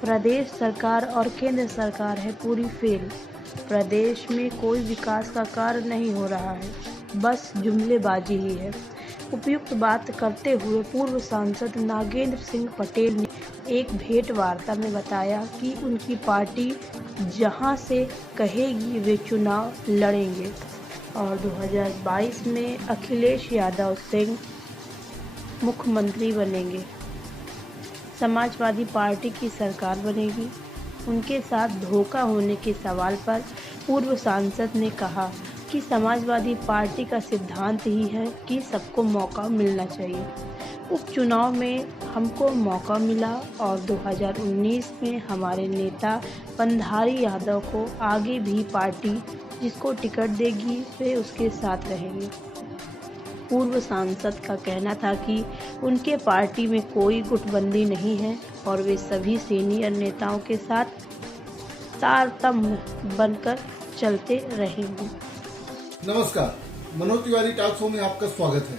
प्रदेश सरकार और केंद्र सरकार है पूरी फेल। प्रदेश में कोई विकास का कार्य नहीं हो रहा है, बस जुमलेबाजी ही है। उपयुक्त बात करते हुए पूर्व सांसद नागेंद्र सिंह पटेल ने एक भेंट वार्ता में बताया कि उनकी पार्टी जहां से कहेगी वे चुनाव लड़ेंगे और 2022 में अखिलेश यादव सिंह मुख्यमंत्री बनेंगे। समाजवादी पार्टी की सरकार बनेगी। उनके साथ धोखा होने के सवाल पर पूर्व सांसद ने कहा कि समाजवादी पार्टी का सिद्धांत ही है कि सबको मौका मिलना चाहिए। उपचुनाव में हमको मौका मिला और 2019 में हमारे नेता पंधारी यादव को आगे भी पार्टी जिसको टिकट देगी वे उसके साथ रहेंगे। पूर्व सांसद का कहना था कि उनके पार्टी में कोई गुटबंदी नहीं है और वे सभी सीनियर नेताओं के साथ तारतम्य बनकर चलते रहेंगे। नमस्कार, मनोज तिवारी टॉक शो में आपका स्वागत है।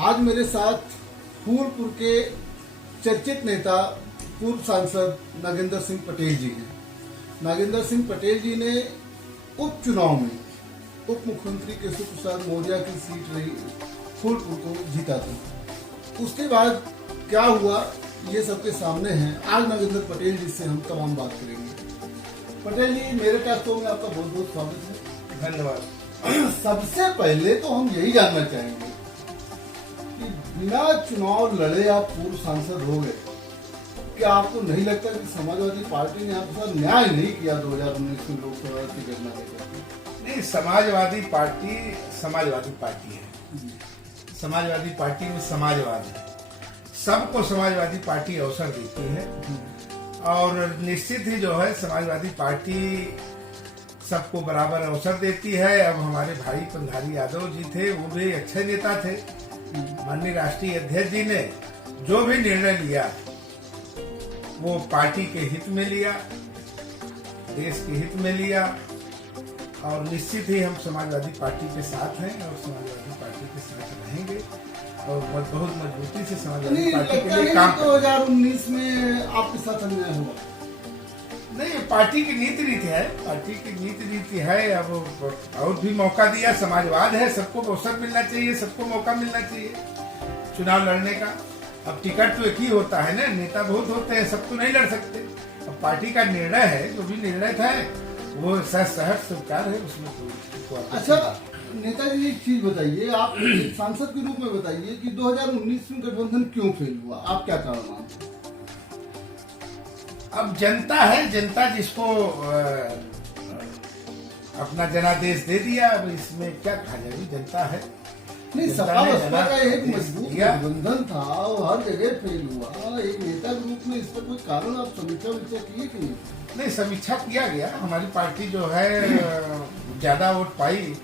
आज मेरे साथ फूलपुर के चर्चित नेता पूर्व सांसद नागेंद्र सिंह पटेल जी हैं। नागेंद्र सिंह पटेल जी ने उपचुनाव में उप मुख्यमंत्री केशव प्रसाद मौर्य की सीट रही फूलपुर को जीता था। उसके बाद क्या हुआ ये सबके सामने है। आज नागेंद्र पटेल जी से हम तमाम बात करेंगे। पटेल जी, मेरे टॉक शो में आपका बहुत बहुत स्वागत है। धन्यवाद। सबसे पहले तो हम यही जानना चाहेंगे कि बिना चुनाव लड़े आप पूर्व सांसद हो गए, क्या आपको नहीं लगता कि समाजवादी पार्टी ने आपके साथ न्याय नहीं किया 2019 में लोकसभा की घटना लेकर? नहीं, समाजवादी पार्टी है। समाजवादी पार्टी में समाजवाद है। सबको समाजवादी पार्टी अवसर देती है और निश्चित ही जो है समाजवादी पार्टी सबको बराबर अवसर देती है। अब हमारे भाई पंधारी यादव जी थे, वो भी अच्छे नेता थे। माननीय राष्ट्रीय अध्यक्ष जी ने जो भी निर्णय लिया वो पार्टी के हित में लिया, देश के हित में लिया और निश्चित ही हम समाजवादी पार्टी के साथ हैं और समाजवादी पार्टी के साथ रहेंगे और बहुत मजबूती से समाजवादी पार्टी के लिए काम। 2019 में आपके साथ अन्याय हुआ? नहीं, पार्टी की नीति रीति है। पार्टी की नीति रीति है। अब और भी मौका दिया, समाजवाद है, सबको अवसर मिलना चाहिए, सबको मौका मिलना चाहिए चुनाव लड़ने का। अब टिकट तो एक ही होता है ना, नेता बहुत होते हैं, सब तो नहीं लड़ सकते। अब पार्टी का निर्णय है, जो भी निर्णय था वो सहज स्वीकार है, उसमें कोई। अच्छा नेताजी, एक चीज बताइए, आप एक सांसद के रूप में बताइए कि 2019 में गठबंधन क्यों फेल हुआ? आप क्या कारण मानते हैं? अब जनता है, जनता जिसको अपना जनादेश दे दिया, अब इसमें क्या कहा जाए, जनता है। नहीं, सपा बसपा का एक मजबूत गठबंधन था और हर जगह फेल हुआ। एक नेता के रूप में इस पर कोई कारण आप समीक्षा किए कि नहीं? नहीं, समीक्षा किया गया। हमारी पार्टी जो है ज्यादा वोट पाई।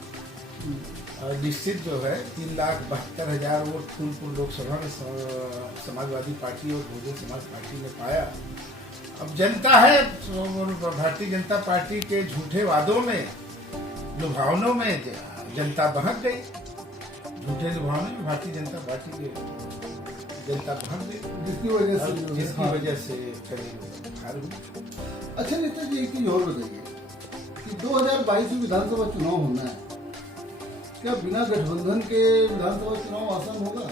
निश्चित जो है 3,72,000 वोट फूलपुर लोकसभा में समाजवादी पार्टी और बहुजन समाज पार्टी ने पाया। अब जनता है, भारतीय जनता पार्टी के झूठे वादों में, लुभावनों में जनता बहक गई। झूठे लुभावनों में भारतीय जनता पार्टी की जनता बहक गई, जिसकी वजह से हार हुई। अच्छा नेताजी, एक चीज और बताइए कि 2022 में विधानसभा चुनाव होना है, क्या बिना गठबंधन के विधानसभा चुनाव आसान होगा?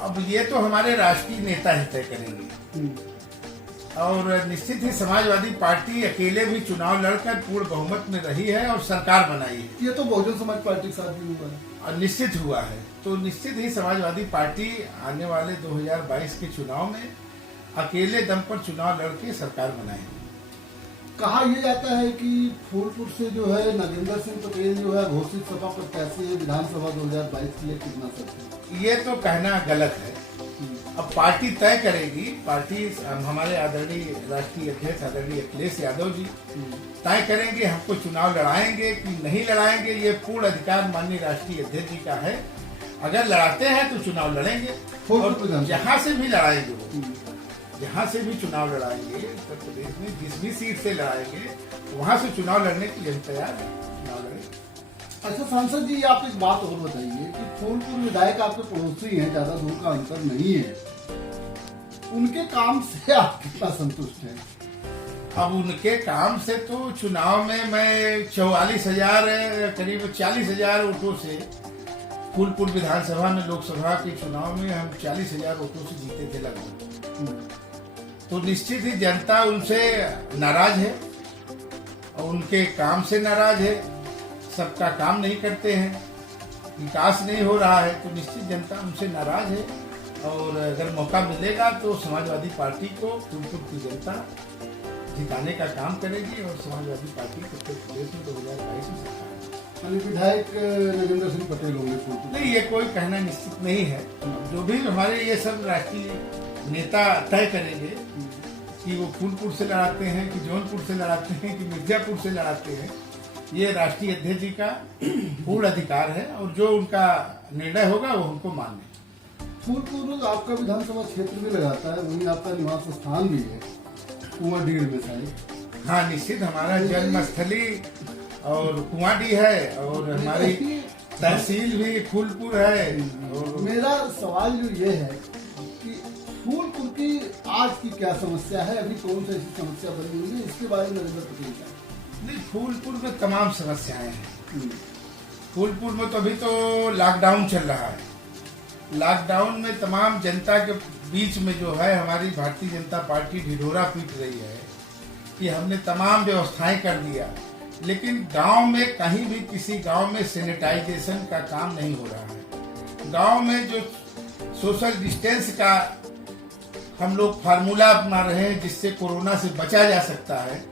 अब ये तो हमारे राष्ट्रीय नेता ही तय करेंगे और निश्चित ही समाजवादी पार्टी अकेले भी चुनाव लड़कर पूर्ण बहुमत में रही है और सरकार बनाई है। ये तो बहुजन समाज पार्टी के साथ भी हुआ है और निश्चित हुआ है। तो निश्चित ही समाजवादी पार्टी आने वाले 2022 के चुनाव में अकेले दम पर चुनाव लड़के सरकार बनाएगी। कहा यह जाता है कि फूलपुर से जो है नागेंद्र सिंह पटेल जो है घोषित सपा प्रत्याशी है विधानसभा 2022 के लिए, कितना सच है? ये तो कहना गलत है। अब पार्टी तय करेगी। पार्टी हमारे आदरणीय राष्ट्रीय अध्यक्ष आदरणीय अखिलेश यादव जी तय करेंगे हमको चुनाव लड़ाएंगे कि नहीं लड़ाएंगे। ये पूर्ण अधिकार माननीय राष्ट्रीय अध्यक्ष जी का है। अगर लड़ाते हैं तो चुनाव लड़ेंगे और जहाँ से भी लड़ाएंगे, वो जहाँ से भी चुनाव लड़ाएंगे, उत्तर प्रदेश में जिस भी सीट से लड़ाएंगे वहाँ से चुनाव लड़ने के लिए तैयार है, चुनाव लड़ेंगे। अच्छा सांसद जी, आप एक बात और बताइए कि फूलपुर विधायक आपके पड़ोसी हैं, ज्यादा दूर का अंतर नहीं है, उनके काम से आप कितना संतुष्ट हैं? अब उनके काम से तो चुनाव में मैं 44,000 करीब 40,000 वोटों से फूलपुर विधानसभा में लोकसभा के चुनाव में हम 40,000 वोटों से जीते थे लगभग। तो निश्चित ही जनता उनसे नाराज है और उनके काम से नाराज है। सबका काम नहीं करते हैं, विकास नहीं हो रहा है, तो निश्चित जनता उनसे नाराज है। और अगर मौका मिलेगा तो समाजवादी पार्टी को फूलपुर की जनता जिताने का काम करेगी और समाजवादी पार्टी उत्तर प्रदेश में 2022 में सरकार। विधायक नगेंद्र सिंह पटेल होंगे फूलपुर? नहीं, ये कोई कहना निश्चित नहीं है। जो भी हमारे ये सब राष्ट्रीय नेता तय करेंगे कि वो फूलपुर से लड़ाते हैं कि जौनपुर से लड़ाते हैं कि मिर्जापुर से लड़ाते हैं, ये राष्ट्रीय अध्यक्ष जी का पूर्ण अधिकार है और जो उनका निर्णय होगा वो हमको मानना है। फूलपुर आपका विधानसभा क्षेत्र भी लगाता है, वहीं आपका निवास स्थान भी है कुआंडीह में शायद। हाँ, निश्चित हमारा जन्मस्थली और कुआंडीह है और हमारी तहसील भी फूलपुर है। और मेरा सवाल जो ये है कि फूलपुर की आज की क्या समस्या है, अभी कौन सी ऐसी समस्या बनी हुई है, इसके बारे में नरेंद्र पटेल क्या? नहीं, फूलपुर में तमाम समस्याएं हैं। फूलपुर में तो अभी तो लॉकडाउन चल रहा है। लॉकडाउन में तमाम जनता के बीच में जो है हमारी भारतीय जनता पार्टी ढिढोरा पीट रही है कि हमने तमाम व्यवस्थाएं कर दिया, लेकिन गांव में कहीं भी किसी गांव में सैनिटाइजेशन का काम नहीं हो रहा है। गांव में जो सोशल डिस्टेंस का हम लोग फार्मूला अपना रहे हैं जिससे कोरोना से बचा जा सकता है,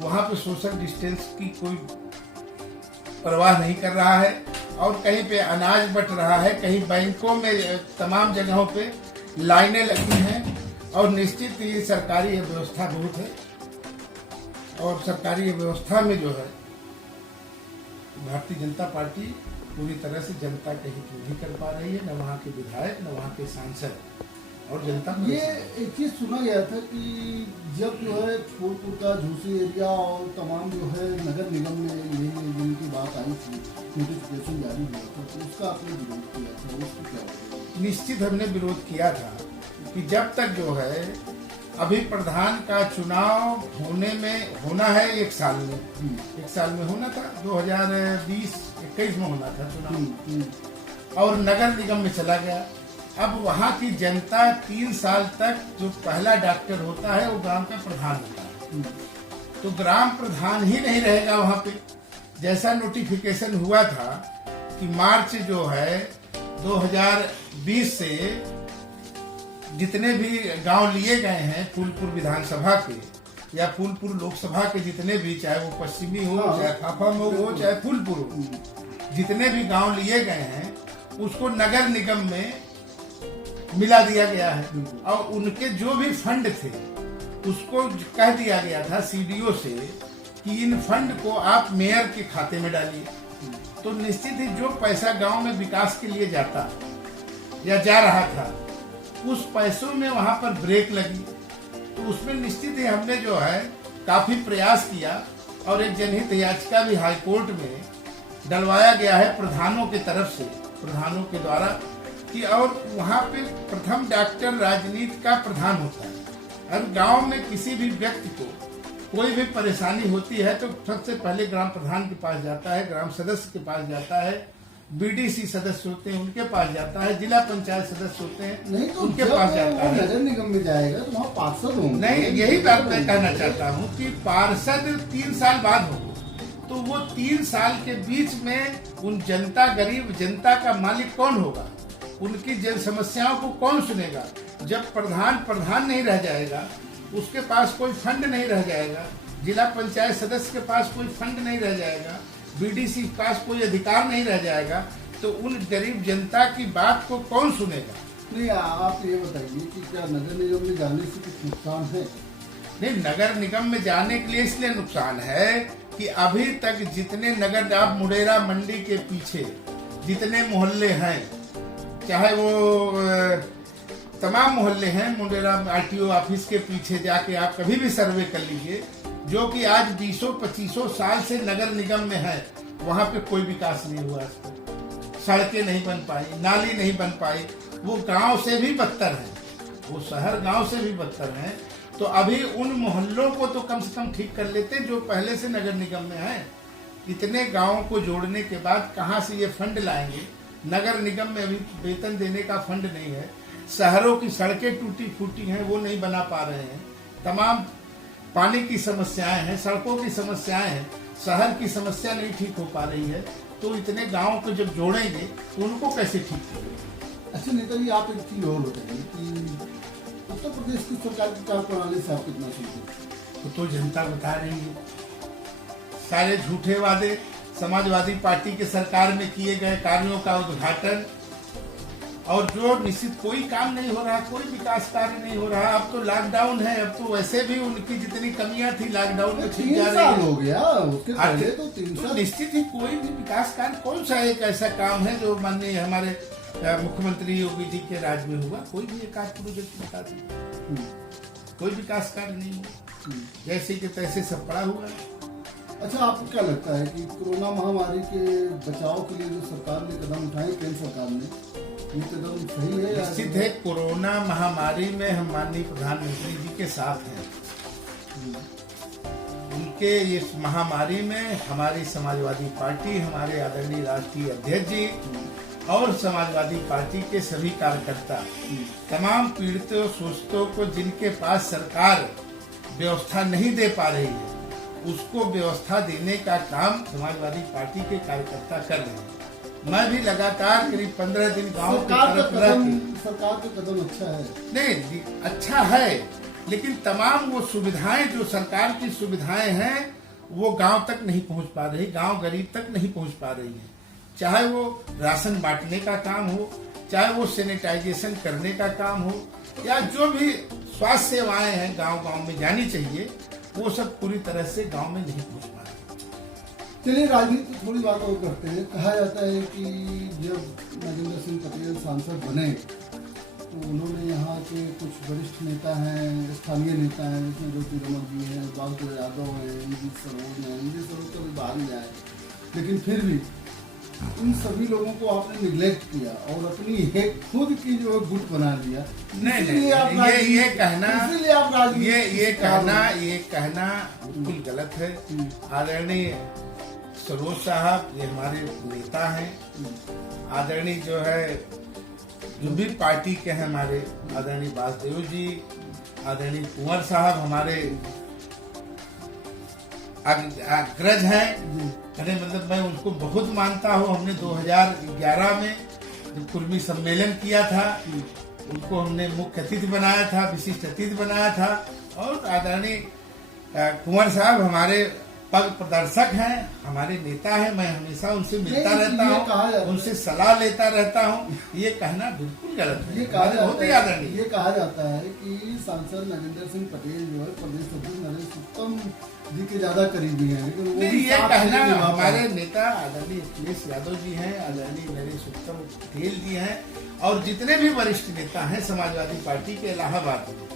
वहां पे सोशल डिस्टेंस की कोई परवाह नहीं कर रहा है। और कहीं पे अनाज बंट रहा है, कहीं बैंकों में तमाम जगहों पे लाइनें लगी हैं। और निश्चित ही सरकारी व्यवस्था बहुत है और सरकारी व्यवस्था में जो है भारतीय जनता पार्टी पूरी तरह से जनता के हित नहीं कर पा रही है, न वहाँ के विधायक न वहाँ के सांसद और जनता। ये एक चीज सुना गया था कि जब जो है फूलपुर का झूसी एरिया और तमाम जो है नगर निगम में ये जिनकी बात आई थी, नोटिफिकेशन जारी हुआ था, तो उसका आपने विरोध किया था, उसको क्या? निश्चित हमने विरोध किया था कि जब तक जो है अभी प्रधान का चुनाव होना है 1 साल में, 1 साल में होना था, 2020-21 में होना था चुनाव और नगर निगम में चला गया। अब वहाँ की जनता 3 साल तक जो पहला डॉक्टर होता है वो ग्राम का प्रधान होता है, तो ग्राम प्रधान ही नहीं रहेगा वहाँ पे। जैसा नोटिफिकेशन हुआ था कि मार्च जो है 2020 से जितने भी गांव लिए गए हैं फूलपुर विधानसभा के या फूलपुर लोकसभा के जितने भी, चाहे वो पश्चिमी हो, चाहे फाफाम हो, चाहे फूलपुर हो, जितने भी गांव लिए गए हैं उसको नगर निगम में मिला दिया गया है। और उनके जो भी फंड थे उसको कह दिया गया था सीडीओ से कि इन फंड को आप मेयर के खाते में डालिए। तो निश्चित ही जो पैसा गांव में विकास के लिए जाता या जा रहा था उस पैसों में वहां पर ब्रेक लगी। तो उसमें निश्चित ही हमने जो है काफी प्रयास किया और एक जनहित याचिका भी हाईकोर्ट में डलवाया गया है प्रधानों की तरफ से, प्रधानों के द्वारा कि और वहाँ पे प्रथम डॉक्टर राजनीति का प्रधान होता है। अब गांव में किसी भी व्यक्ति को कोई भी परेशानी होती है तो सबसे पहले ग्राम प्रधान के पास जाता है, ग्राम सदस्य के पास जाता है, बीडीसी सदस्य होते हैं उनके पास जाता है, जिला पंचायत सदस्य होते हैं नहीं तो उनके पास जाता है। नगर निगम में जाएगा तो वहाँ पार्षद होंगे। नहीं, यही बात मैं कहना चाहता हूँ कि पार्षद 3 साल बाद होगा, तो वो 3 साल के बीच में उन जनता, गरीब जनता का मालिक कौन होगा, उनकी जन समस्याओं को कौन सुनेगा। जब प्रधान नहीं रह जाएगा, उसके पास कोई फंड नहीं रह जाएगा, जिला पंचायत सदस्य के पास कोई फंड नहीं रह जाएगा, बीडीसी के पास कोई अधिकार नहीं रह जाएगा, तो उन गरीब जनता की बात को कौन सुनेगा। नहीं, आप ये बताइए कि क्या नगर निगम में जाने से कुछ नुकसान है? नहीं, नगर निगम में जाने के लिए इसलिए नुकसान है कि अभी तक जितने नगर, आप मुडेरा मंडी के पीछे जितने मोहल्ले हैं, चाहे वो तमाम मोहल्ले हैं, मुंडेरा आरटीओ ऑफिस के पीछे जाके आप कभी भी सर्वे कर लीजिए, जो कि आज 20-25 साल से नगर निगम में है, वहां पे कोई विकास नहीं हुआ। सड़कें नहीं बन पाई, नाली नहीं बन पाई, वो गांव से भी बदतर है। वो शहर गांव से भी बदतर हैं। तो अभी उन मोहल्लों को तो कम से कम ठीक कर लेते जो पहले से नगर निगम में हैं। इतने गांवों को जोड़ने के बाद कहाँ से ये फंड लाएंगे? नगर निगम में अभी वेतन देने का फंड नहीं है। शहरों की सड़कें टूटी फूटी हैं, वो नहीं बना पा रहे हैं। तमाम पानी की समस्याएं हैं, सड़कों की समस्याएं हैं, शहर की समस्या नहीं ठीक हो पा रही है। तो इतने गांवों को जब जोड़ेंगे तो उनको कैसे ठीक करेंगे? अच्छा नेताजी, आप एक चीज और बताइए कि उत्तर प्रदेश की सरकार की कार्य प्रणाली से आप कितना सुनते? तो जनता बता रही है। सारे झूठे वादे, समाजवादी पार्टी के सरकार में किए गए कार्यों का उद्घाटन, और जो निश्चित कोई काम नहीं हो रहा, कोई विकास कार्य नहीं हो रहा। अब तो लॉकडाउन है, अब तो वैसे भी उनकी जितनी कमियां थी लॉकडाउन में ठीक जा रही है। हो गया, उसके पहले तो 3 साल। निश्चित ही कोई भी विकास कार्य, कौन सा एक ऐसा काम है जो माननीय हमारे मुख्यमंत्री योगी जी के राज में हुआ? कोई भी एक आध प्रोजेक्ट बता दीजिए, कोई विकास कार्य नहीं हुआ, जैसे कि तैसे सब पड़ा हुआ है। अच्छा, आपको क्या लगता है कि कोरोना महामारी के बचाव के लिए जो सरकार ने कदम उठाए, केंद्र सरकार ने, ये कदम सही है? निश्चित है, कोरोना महामारी में हम माननीय प्रधानमंत्री जी के साथ हैं। उनके इस महामारी में हमारी समाजवादी पार्टी, हमारे आदरणीय राष्ट्रीय अध्यक्ष जी और समाजवादी पार्टी के सभी कार्यकर्ता तमाम पीड़ितों शोषितों को, जिनके पास सरकार व्यवस्था नहीं दे पा रही है, उसको व्यवस्था देने का काम समाजवादी पार्टी के कार्यकर्ता कर रहे हैं। मैं भी लगातार करीब 15 दिन गांव की तरफ रह के, सरकार का कदम अच्छा है, नहीं अच्छा है, लेकिन तमाम वो सुविधाएं जो सरकार की सुविधाएं हैं वो गांव तक नहीं पहुंच पा रही, गांव गरीब तक नहीं पहुंच पा रही है। चाहे वो राशन बांटने का काम हो, चाहे वो सैनिटाइजेशन करने का काम हो, या जो भी स्वास्थ्य सेवाएं हैं गांव गांव में जानी चाहिए, वो सब पूरी तरह से गांव में नहीं पहुंच पा रही। चलिए, राजनीति थोड़ी बात और करते हैं। कहा जाता है कि जब नगेंद्र सिंह पटेल सांसद बने तो उन्होंने यहाँ के कुछ वरिष्ठ नेता हैं, स्थानीय नेता हैं, जिसमें ज्योति रमन जी हैं, बाबू यादव हैं, इंद्र सरोज हैं, इंद्र सरोज का भी बाहर नहीं आए, लेकिन फिर भी इन सभी लोगों को आपने निगलेक्ट किया और अपनी एक खुद की जो गुट बना लिया। नहीं, ये कहना बिल्कुल गलत है। आदरणीय सरोज साहब ये हमारे नेता हैं। आदरणीय जो है, जो भी पार्टी के हैं हमारे आदरणीय वासुदेव जी, आदरणीय कुंवर साहब हमारे अग्रज हैं। मतलब मैं उनको बहुत मानता हूँ। हमने 2011 में जब कुर्मी सम्मेलन किया था, उनको हमने मुख्य अतिथि बनाया था, विशिष्ट अतिथि बनाया था। और आदरणीय कुंवर साहब हमारे पद प्रदर्शक हैं, हमारे नेता हैं। मैं हमेशा उनसे मिलता रहता हूँ, उनसे सलाह लेता रहता हूँ। ये कहना बिल्कुल गलत है। ये कहा जाता है कि सांसद नगेंद्र सिंह पटेल जो है प्रदेश अध्यक्ष नरेश उत्तम जी के ज्यादा करीबी हैं, लेकिन वो ये कहना हमारे नेता आदरणीय अखिलेश यादव जी हैं, आदरणीय नरेश उत्तम पटेल जी हैं, और जितने भी वरिष्ठ नेता हैं समाजवादी पार्टी के इलाहाबाद में,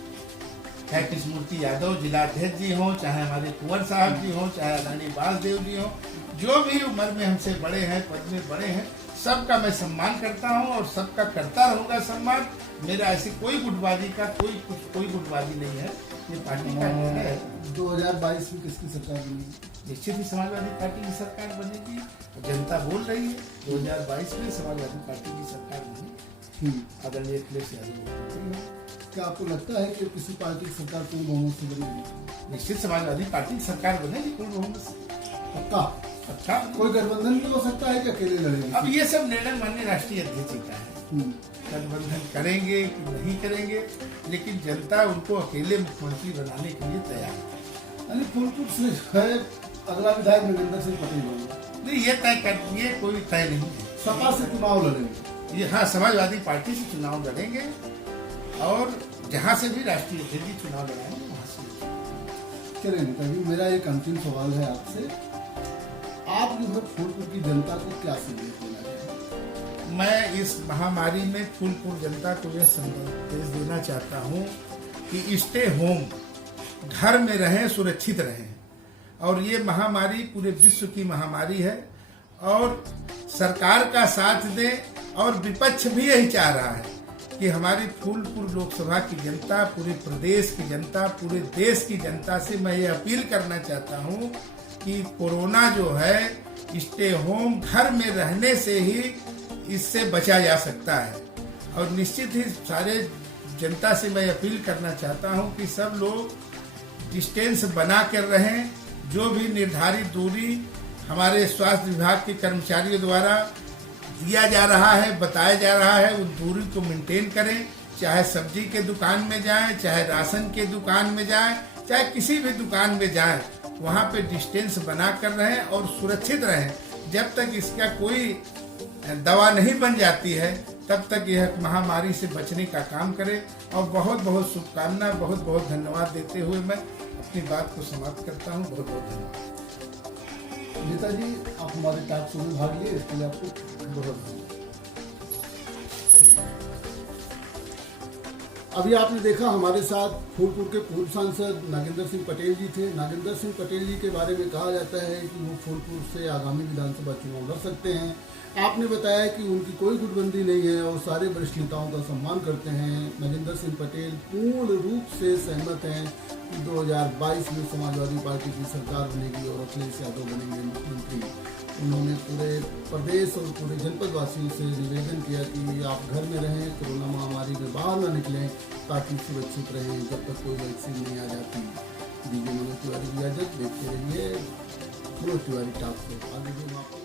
चाहे कृष्णमूर्ति यादव जिला अध्यक्ष जी हों, चाहे हमारे कुंवर साहब जी हों, चाहे आदरणीय वासुदेव जी हों, जो भी उम्र में हमसे बड़े हैं, पद में बड़े हैं, सबका मैं सम्मान करता हूं और सबका करता रहूंगा सम्मान। मेरा ऐसी कोई गुटबाजी का कोई गुटबाजी नहीं है। ये पार्टी का निर्णय है। 2022 में किसकी सरकार बनेगी? निश्चित ही समाजवादी पार्टी की सरकार बनेगी। जनता बोल रही है 2022 में समाजवादी पार्टी की सरकार बनेगी। आदरणीय अखिलेश यादव। क्या आपको लगता है कि किसी पार्टी की सरकार पूर्ण बहुमत से बनेगी? निश्चित समाजवादी पार्टी की सरकार बनेगी पूर्ण बहुमत से। पक्का? कोई गठबंधन भी हो सकता है कि अकेले लड़ेंगे? अब ये सब निर्णय माननीय राष्ट्रीय अध्यक्ष का है। गठबंधन करेंगे कि नहीं करेंगे, लेकिन जनता उनको अकेले मुख्यमंत्री बनाने के लिए तैयार है। यानी फूलपुर से है अगला विधायक नगेंद्र सिंह पटेल होंगे? नहीं, ये कोई तय नहीं है। सपा से चुनाव लड़ेंगे? ये हाँ, समाजवादी पार्टी से चुनाव लड़ेंगे, और जहाँ से भी राष्ट्रीय अध्यक्ष जी चुनाव लड़ाएंगे वहाँ से। चलिए नेताजी, मेरा एक अंतिम सवाल है आपसे। आप जो है फूलपुर की जनता को क्या संदेश देना चाहेंगे? मैं इस महामारी में फूलपुर जनता को यह संदेश देना चाहता हूँ कि स्टे होम, घर में रहें, सुरक्षित रहें। और ये महामारी पूरे विश्व की महामारी है, और सरकार का साथ दें, और विपक्ष भी यही चाह रहा है कि हमारी फूलपुर लोकसभा की जनता, पूरे प्रदेश की जनता, पूरे देश की जनता से मैं ये अपील करना चाहता हूँ कि कोरोना जो है स्टे होम, घर में रहने से ही इससे बचा जा सकता है। और निश्चित ही सारे जनता से मैं अपील करना चाहता हूँ कि सब लोग डिस्टेंस बना कर रहें। जो भी निर्धारित दूरी हमारे स्वास्थ्य विभाग के कर्मचारियों द्वारा दिया जा रहा है, बताया जा रहा है, उस दूरी को मेंटेन करें। चाहे सब्जी के दुकान में जाएं, चाहे राशन के दुकान में जाएं, चाहे किसी भी दुकान में जाएं, वहाँ पे डिस्टेंस बना कर रहें और सुरक्षित रहें। जब तक इसका कोई दवा नहीं बन जाती है तब तक यह महामारी से बचने का काम करें। और बहुत बहुत शुभकामना, बहुत बहुत धन्यवाद देते हुए मैं अपनी बात को समाप्त करता हूँ। बहुत बहुत धन्यवाद। नेताजी, आप हमारे टॉक शो में भाग लिए, इसके लिए आपको बहुत धन्यवाद। अभी आपने देखा हमारे साथ फूलपुर के पूर्व सांसद नागेंद्र सिंह पटेल जी थे। नागेंद्र सिंह पटेल जी के बारे में कहा जाता है कि वो फूलपुर से आगामी विधानसभा चुनाव लड़ सकते हैं। आपने बताया कि उनकी कोई गुटबंदी नहीं है और सारे वरिष्ठ नेताओं का सम्मान करते हैं। नागेंद्र सिंह पटेल पूर्ण रूप से सहमत हैं कि 2022 में समाजवादी पार्टी की सरकार बनेगी और अखिलेश यादव बनेंगे मुख्यमंत्री। उन्होंने पूरे प्रदेश और पूरे जनपद वासियों से निवेदन किया कि आप घर में रहें, कोरोना महामारी में बाहर न निकलें ताकि सुरक्षित रहें जब तक कोई वैक्सीन नहीं आ जाती। दीजिए मनोज तिवारी की इजाजत। देखते रहिए मनोज तिवारी टॉक शो। आगे भी हम आपको